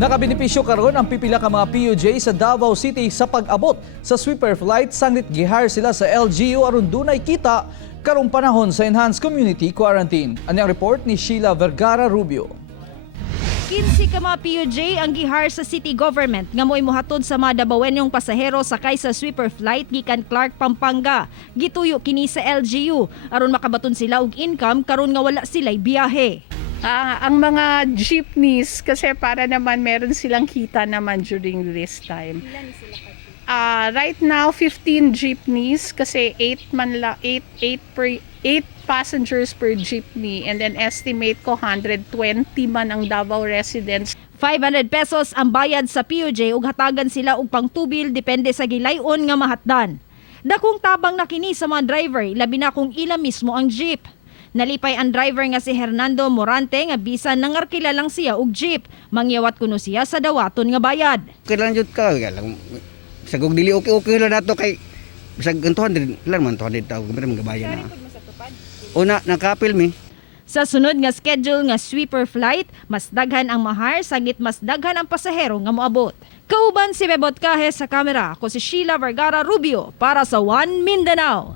Nakabenepisyo karon ang pipila ka mga PUJ sa Davao City sa pag-abot sa sweeper flight sanglit gihire sila sa LGU aron dunay kita karong panahon sa enhanced community quarantine. Ani ang report ni Sheila Vergara Rubio. 15 ka mga PUJ ang gihire sa city government nga mo'y mohatod sa mga Davaoenyong pasahero sakay sa sweeper flight gikan Clark, Pampanga. Gituyo kini sa LGU aron makabaton sila og income karon nga wala sila'y biyahe. Ang mga jeepneys kasi para naman meron silang kita naman during this time. Right now 15 jeepneys kasi 8 passengers per jeepney, and then estimate ko 120 man ang Davao residents. 500 pesos ang bayad sa PUJ ug hatagan sila og pangtubil depende sa gilayon nga mahatdan. Dakong tabang na kini sa mga driver labi na kung ila mismo ang jeep. Nalipay ang driver nga si Hernando Morante nga bisan nangarkila lang siya og jeep. Mangyawat kuno siya sa dawaton nga bayad. Kailan jud ka lang sagog dili okay lang nato kay bisag 200 lang man 200 tawo gamay mga bayan na. Una nakapil mi. Sa sunod nga schedule nga sweeper flight, mas daghan ang mahar sagit mas daghan ang pasahero nga moabot. Kauban si Bebot Kahe sa kamera, ako si Sheila Vergara Rubio para sa One Mindanao.